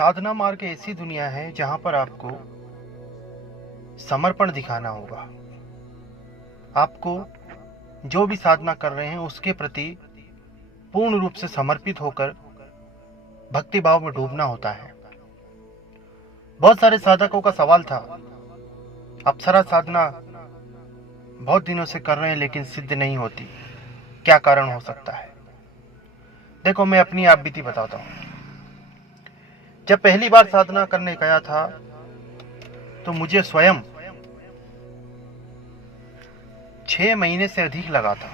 साधना मार्ग ऐसी दुनिया है जहां पर आपको समर्पण दिखाना होगा। आपको जो भी साधना कर रहे हैं उसके प्रति पूर्ण रूप से समर्पित होकर भक्ति भाव में डूबना होता है। बहुत सारे साधकों का सवाल था, अप्सरा साधना बहुत दिनों से कर रहे हैं लेकिन सिद्ध नहीं होती, क्या कारण हो सकता है? देखो, मैं अपनी आप बीती बताता हूँ। जब पहली बार साधना करने गया था तो मुझे स्वयं 6 महीने से अधिक लगा था।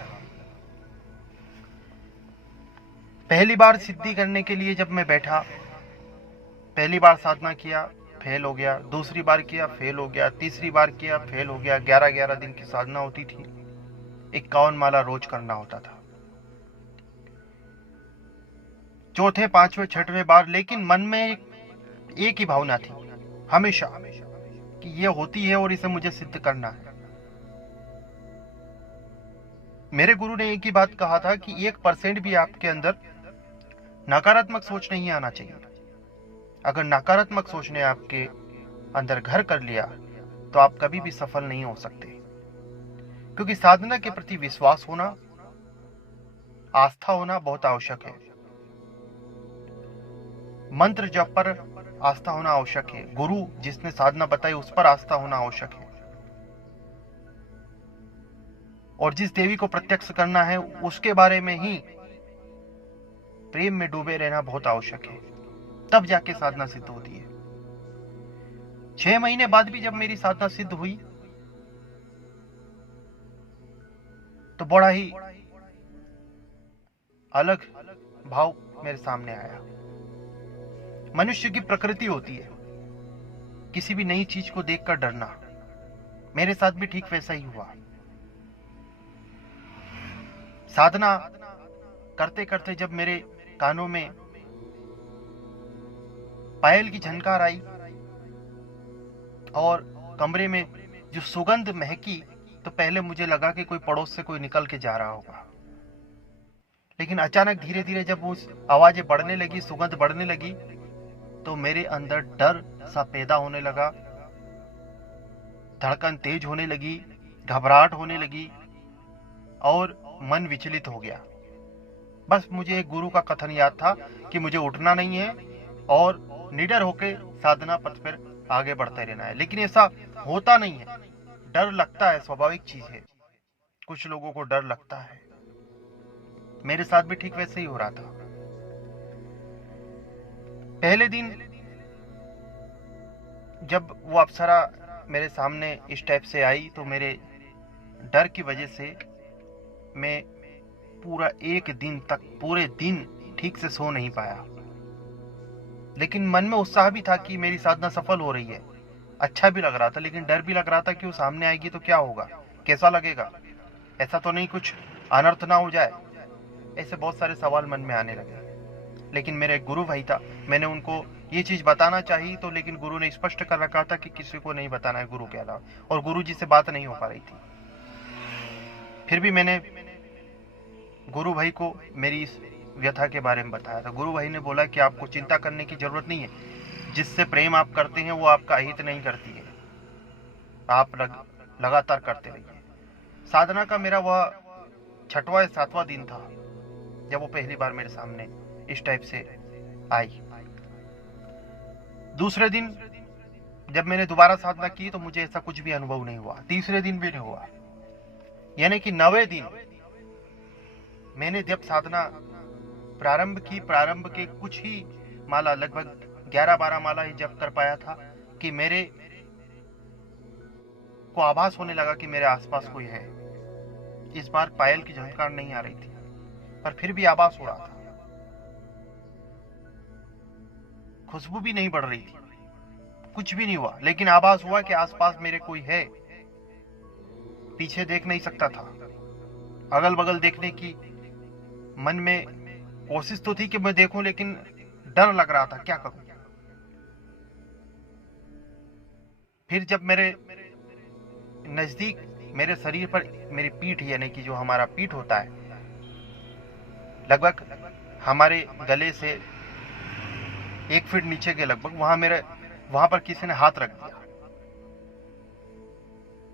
पहली बार सिद्धि करने के लिए जब मैं बैठा, पहली बार साधना किया, फेल हो गया। दूसरी बार किया, फेल हो गया। तीसरी बार किया, फेल हो गया। 11-11 दिन की साधना होती थी। 51 माला रोज करना होता था। चौथे, पांचवें, छठवें बार लेकिन मन में एक ही भावना थी हमेशा कि ये होती है और इसे मुझे सिद्ध करना है। मेरे गुरु ने एक ही बात कहा था कि 1% भी आपके अंदर नकारात्मक सोच नहीं आना चाहिए। अगर नकारात्मक सोच ने आपके अंदर घर कर लिया तो आप कभी भी सफल नहीं हो सकते, क्योंकि साधना के प्रति विश्वास होना, आस्था होना बहुत आवश्यक है। मंत्र जप पर आस्था होना आवश्यक है। गुरु जिसने साधना बताई उस पर आस्था होना आवश्यक है। और जिस देवी को प्रत्यक्ष करना है उसके बारे में ही प्रेम में डूबे रहना बहुत आवश्यक है, तब जाके साधना सिद्ध होती है। 6 महीने बाद भी जब मेरी साधना सिद्ध हुई तो बड़ा ही अलग भाव मेरे सामने आया। मनुष्य की प्रकृति होती है किसी भी नई चीज को देखकर डरना। मेरे साथ भी ठीक वैसा ही हुआ। साधना करते करते जब मेरे कानों में पायल की झनकार आई और कमरे में जो सुगंध महकी, तो पहले मुझे लगा कि कोई पड़ोस से कोई निकल के जा रहा होगा। लेकिन अचानक धीरे धीरे जब उस आवाजें बढ़ने लगी, सुगंध बढ़ने लगी, तो मेरे अंदर डर सा पैदा होने लगा। धड़कन तेज होने लगी, घबराहट होने लगी और मन विचलित हो गया। बस मुझे एक गुरु का कथन याद था कि मुझे उठना नहीं है और निडर होकर साधना पथ पर आगे बढ़ते रहना है। लेकिन ऐसा होता नहीं है। डर लगता है, स्वाभाविक चीज है। कुछ लोगों को डर लगता है। मेरे साथ भी ठीक वैसे ही हो रहा था। पहले दिन जब वो अप्सरा मेरे सामने इस टाइप से आई तो मेरे डर की वजह से मैं पूरा एक दिन तक, पूरे दिन ठीक से सो नहीं पाया। लेकिन मन में उत्साह भी था कि मेरी साधना सफल हो रही है। अच्छा भी लग रहा था, लेकिन डर भी लग रहा था कि वो सामने आएगी तो क्या होगा, कैसा लगेगा, ऐसा तो नहीं कुछ अनर्थ ना हो जाए। ऐसे बहुत सारे सवाल मन में आने लगे। लेकिन मेरे गुरु भाई था, मैंने उनको ये चीज बताना चाहिए तो, लेकिन गुरु ने स्पष्ट कर रखा था कि किसी को नहीं बताना है गुरु के अलावा, और गुरु जी से बात नहीं हो पा रही थी। फिर भी मैंने गुरु भाई को मेरी इस व्यथा के बारे में बताया था। गुरु भाई ने बोला कि आपको चिंता करने की जरूरत नहीं है, जिससे प्रेम आप करते हैं वो आपका अहित नहीं करती है, आप लगातार करते रहिए। साधना का मेरा वह 6वां या 7वां दिन था जब वो पहली बार मेरे सामने इस टाइप से आई। दूसरे दिन जब मैंने दोबारा साधना की तो मुझे ऐसा कुछ भी अनुभव नहीं हुआ। तीसरे दिन भी नहीं हुआ। यानी कि 9वें दिन मैंने जब साधना प्रारंभ की, प्रारंभ के कुछ ही माला, लगभग 11-12 माला ही जप कर पाया था कि मेरे को आभास होने लगा कि मेरे आसपास कोई है। इस बार पायल की झनकार नहीं आ रही थी, पर फिर भी आभास हो रहा था। खुशबू भी नहीं बढ़ रही थी, कुछ भी नहीं हुआ, लेकिन आभास हुआ कि आसपास मेरे कोई है। पीछे देख नहीं सकता था, अगल बगल देखने की मन में कोशिश तो थी कि मैं देखूं, लेकिन डर लग रहा था, क्या करूं। फिर जब मेरे नजदीक, मेरे शरीर पर, मेरी पीठ, यानी कि जो हमारा पीठ होता है, लगभग हमारे गले से 1 फीट नीचे के लगभग, वहां पर किसी ने हाथ रख दिया।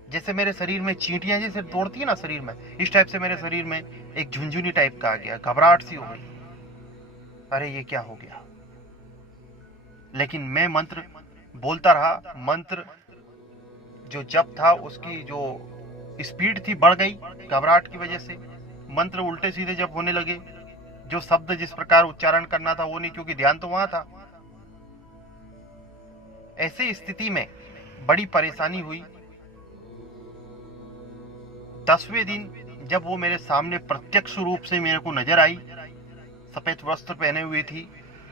जैसे मेरे शरीर में चींटियां जैसे दौड़ती है ना शरीर में, इस टाइप से मेरे शरीर में एक झुंझुनी टाइप का आ गया, घबराहट सी हो गई। अरे ये क्या हो गया। लेकिन मैं मंत्र बोलता रहा। मंत्र जो जप था उसकी जो स्पीड थी बढ़ गई घबराहट की वजह से। मंत्र उल्टे सीधे जब होने लगे, जो शब्द जिस प्रकार उच्चारण करना था वो नहीं, क्योंकि ध्यान तो वहां था। ऐसी स्थिति में बड़ी परेशानी हुई। 10वें दिन जब वो मेरे सामने प्रत्यक्ष रूप से मेरे को नजर आई, सफेद वस्त्र पहने हुई थी,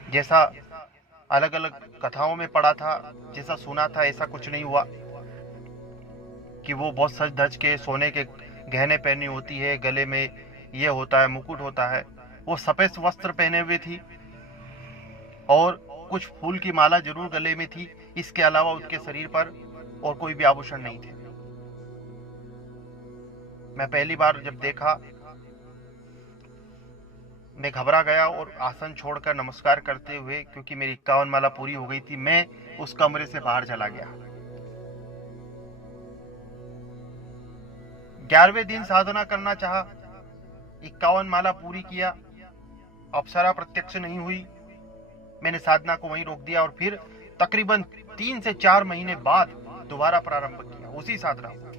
जैसा अलग अलग कथाओं में पढ़ा था, जैसा सुना था, ऐसा कुछ नहीं हुआ कि वो बहुत सज धज के सोने के गहने पहनी होती है, गले में ये होता है, मुकुट होता है। वो सफेद वस्त्र पहने हुए थी और कुछ फूल की माला जरूर गले में थी। इसके अलावा उसके शरीर पर और कोई भी आभूषण नहीं थे। मैं पहली बार जब देखा, मैं घबरा गया और आसन छोड़कर नमस्कार करते हुए, क्योंकि मेरी 51 माला पूरी हो गई थी, मैं उस कमरे से बाहर चला गया। 11वें दिन साधना करना चाहा, 51 माला पूरी किया, अप्सरा प्रत्यक्ष नहीं हुई। मैंने साधना को वहीं रोक दिया और फिर तकरीबन 3 से 4 महीने बाद दोबारा प्रारंभ किया उसी साधना को।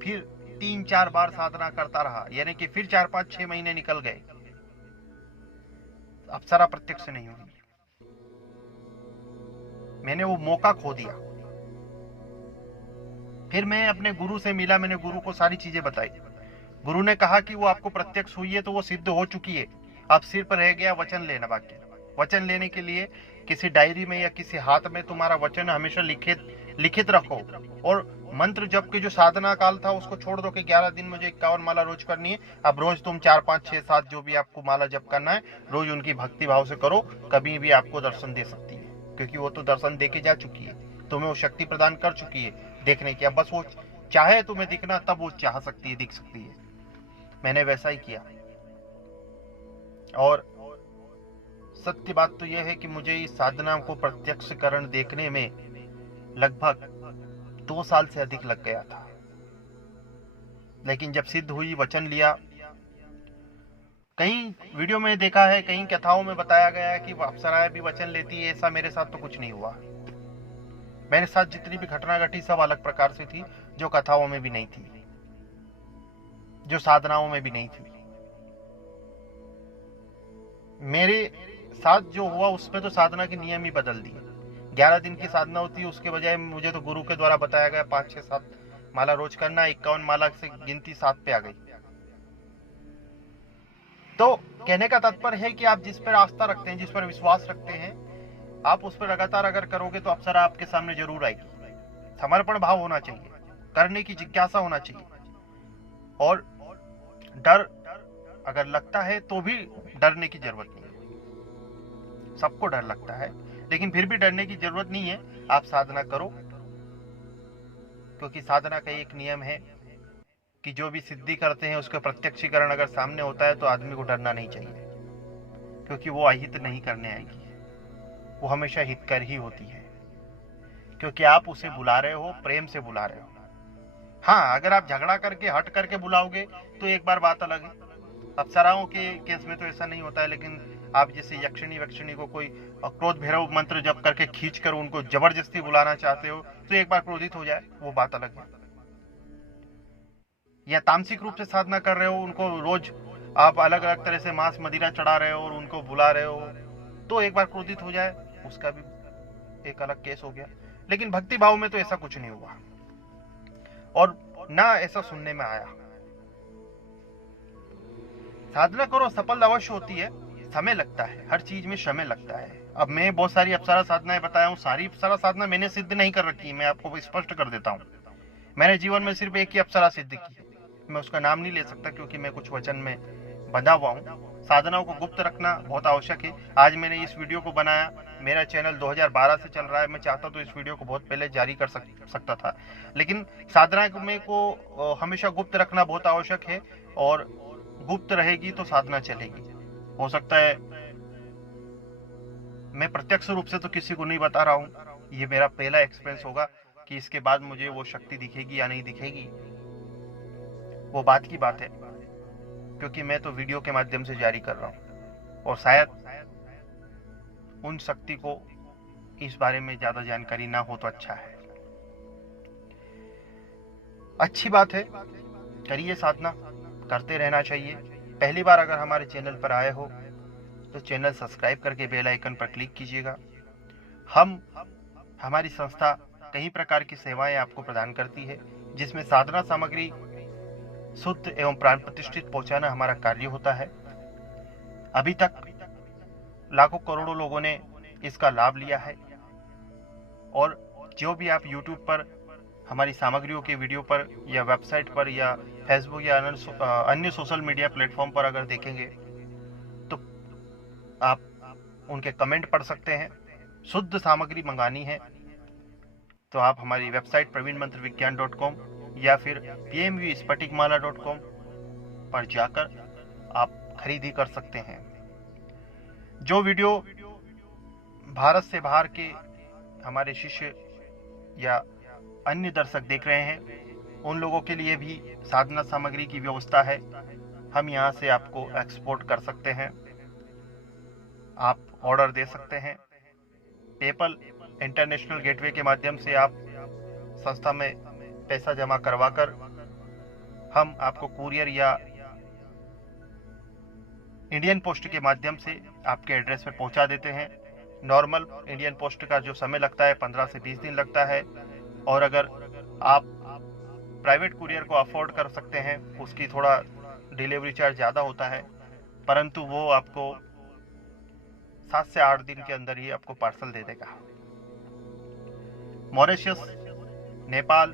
फिर 3-4 बार साधना करता रहा, यानी कि फिर 4-5-6 महीने निकल गए, अप्सरा प्रत्यक्ष नहीं हुई। मैंने वो मौका खो दिया। फिर मैं अपने गुरु से मिला, मैंने गुरु को सारी चीजें बताई। गुरु ने कहा कि वो आपको प्रत्यक्ष हुई है तो वो सिद्ध हो चुकी है, अब सिर पर रह गया वचन लेना बाकी। वचन लेने के लिए किसी डायरी में या किसी हाथ में तुम्हारा वचन हमेशा लिखित रखो, और मंत्र जप के जो साधना काल था उसको छोड़ दो कि 11 दिन मुझे 51 माला रोज करनी है। अब रोज तुम 4, 5, 6, 7 जो भी आपको माला जप करना है, रोज उनकी भक्ति भाव से करो, कभी भी आपको दर्शन दे सकती है, क्योंकि वो तो दर्शन दे के जा चुकी है, तुम्हें वो शक्ति प्रदान कर चुकी है देखने की। अब बस वो चाहे तुम्हें दिखना, तब वो चाह सकती है, दिख सकती है। मैंने वैसा ही किया, और सत्य बात तो यह है कि मुझे इस साधना को प्रत्यक्षकरण देखने में लगभग 2 साल से अधिक लग गया था। लेकिन जब सिद्ध हुई, वचन लिया, कई वीडियो में देखा है, कई कथाओं में बताया गया है कि अप्सराएं भी वचन लेती है, ऐसा मेरे साथ तो कुछ नहीं हुआ। मेरे साथ जितनी भी घटना घटी सब अलग प्रकार से थी, जो कथाओं में भी नहीं थी, जो साधनाओं में भी नहीं थी। मेरे साथ जो हुआ उसमें तो साधना के नियम ही बदल दिए। 11 दिन की साधना होती है, उसके बजाय मुझे तो गुरु के द्वारा बताया गया 5, 6, 7 माला रोज करना। 51 माला से गिनती 7 पे आ गई। तो कहने का तात्पर्य है कि आप जिस पर आस्था रखते हैं, जिस पर विश्वास रखते हैं, आप उस पर लगातार अगर करोगे तो अप्सरा आपके सामने जरूर आएगी। समर्पण भाव होना चाहिए, करने की जिज्ञासा होना चाहिए, और डर अगर लगता है तो भी डरने की जरूरत नहीं है। सबको डर लगता है, लेकिन फिर भी डरने की जरूरत नहीं है। आप साधना करो, क्योंकि साधना का एक नियम है कि जो भी सिद्धि करते हैं उसका प्रत्यक्षीकरण अगर सामने होता है तो आदमी को डरना नहीं चाहिए, क्योंकि वो अहित नहीं करने आएगी, वो हमेशा हितकर ही होती है, क्योंकि आप उसे बुला रहे हो, प्रेम से बुला रहे हो। हाँ, अगर आप झगड़ा करके हट करके बुलाओगे तो एक बार बात अलग है। अप्सराओं के केस में तो ऐसा नहीं होता है, लेकिन आप जैसे यक्षिणी वक्षिणी को कोई क्रोध भैरव मंत्र जप करके खींच कर उनको जबरदस्ती बुलाना चाहते हो तो एक बार क्रोधित हो जाए, वो बात अलग है। या तामसिक रूप से साधना कर रहे हो, उनको रोज आप अलग अलग तरह से मांस मदिरा चढ़ा रहे हो और उनको बुला रहे हो, तो एक बार क्रोधित हो जाए, उसका भी एक अलग केस हो गया। लेकिन भक्ति भाव में तो ऐसा कुछ नहीं हुआ, और ना ऐसा सुनने में आया। साधना करो, सफल अवश्य होती है, समय लगता है, हर चीज में समय लगता है। अब मैं बहुत सारी अप्सरा साधनाएं बताया हूँ, सारी अप्सरा साधना मैंने सिद्ध नहीं कर रखी, मैं आपको स्पष्ट कर देता हूँ। मैंने जीवन में सिर्फ एक ही अप्सरा सिद्ध की है, मैं उसका नाम नहीं ले सकता क्योंकि मैं कुछ वचन में बंधा हुआ हूँ। साधनाओं को गुप्त रखना बहुत आवश्यक है। आज मैंने इस वीडियो को बनाया, मेरा चैनल 2012 से चल रहा है, मैं चाहता तो इस वीडियो को बहुत पहले जारी कर सकता था, लेकिन साधना में को हमेशा गुप्त रखना बहुत आवश्यक है, और गुप्त रहेगी तो साधना चलेगी। हो सकता है मैं प्रत्यक्ष रूप से तो किसी को नहीं बता रहा हूँ, ये मेरा पहला एक्सपीरियंस होगा कि इसके बाद मुझे वो शक्ति दिखेगी या नहीं दिखेगी, वो बात की बात है, क्योंकि मैं तो वीडियो के माध्यम से जारी कर रहा हूँ और शायद उन शक्ति को इस बारे में ज़्यादा जानकारी ना हो तो अच्छा है। अच्छी बात है, करिए साधना, करते रहना चाहिए। पहली बार अगर हमारे चैनल पर आए हो तो चैनल सब्सक्राइब करके बेल आइकन पर क्लिक कीजिएगा। हमारी संस्था कई प्रकार की सेवाएं आपको प्रदान करती है, जिसमें साधना सामग्री शुद्ध एवं प्राण प्रतिष्ठित पहुंचाना हमारा कार्य होता है। अभी तक लाखों करोड़ों लोगों ने इसका लाभ लिया है और जो भी आप YouTube पर हमारी सामग्रियों के वीडियो पर या वेबसाइट पर या फेसबुक या अन्य सोशल मीडिया प्लेटफॉर्म पर अगर देखेंगे तो आप उनके कमेंट पढ़ सकते हैं। शुद्ध सामग्री मंगानी है तो आप हमारी वेबसाइट praveenmantraviggyan.com या फिर pmvspatikmala.com पर जाकर आप खरीदी कर सकते हैं। जो वीडियो भारत से बाहर के हमारे शिष्य या अन्य दर्शक देख रहे हैं, उन लोगों के लिए भी साधना सामग्री की व्यवस्था है। हम यहाँ से आपको एक्सपोर्ट कर सकते हैं, आप ऑर्डर दे सकते हैं। पेपल इंटरनेशनल गेटवे के माध्यम से आप संस्था में पैसा जमा करवाकर हम आपको कुरियर या इंडियन पोस्ट के माध्यम से आपके एड्रेस पर पहुंचा देते हैं। नॉर्मल इंडियन पोस्ट का जो समय लगता है 15 से 20 दिन लगता है, और अगर आप प्राइवेट कुरियर को अफोर्ड कर सकते हैं उसकी थोड़ा डिलीवरी चार्ज ज़्यादा होता है, परंतु वो आपको 7 से 8 दिन के अंदर ही आपको पार्सल दे देगा। मॉरिशस, नेपाल,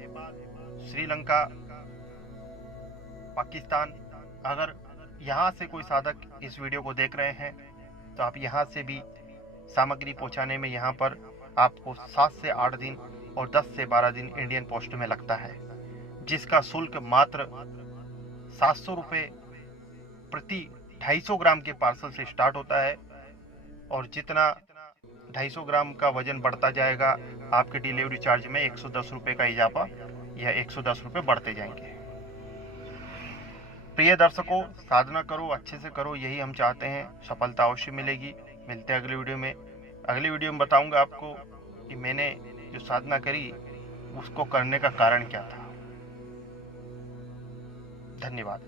श्रीलंका, पाकिस्तान, अगर यहाँ से कोई साधक इस वीडियो को देख रहे हैं तो आप यहाँ से भी सामग्री पहुँचाने में यहाँ पर आपको 7 से 8 दिन और 10 से 12 दिन इंडियन पोस्ट में लगता है, जिसका शुल्क मात्र 700 रुपये प्रति 250 ग्राम के पार्सल से स्टार्ट होता है, और जितना 250 ग्राम का वजन बढ़ता जाएगा आपके डिलीवरी चार्ज में 110 रुपये का इजाफा या 110 रुपये बढ़ते जाएंगे। प्रिय दर्शकों, साधना करो, अच्छे से करो, यही हम चाहते हैं। सफलता अवश्य मिलेगी। मिलते हैं अगली वीडियो में। अगली वीडियो में बताऊंगा आपको कि मैंने जो साधना करी उसको करने का कारण क्या था। धन्यवाद।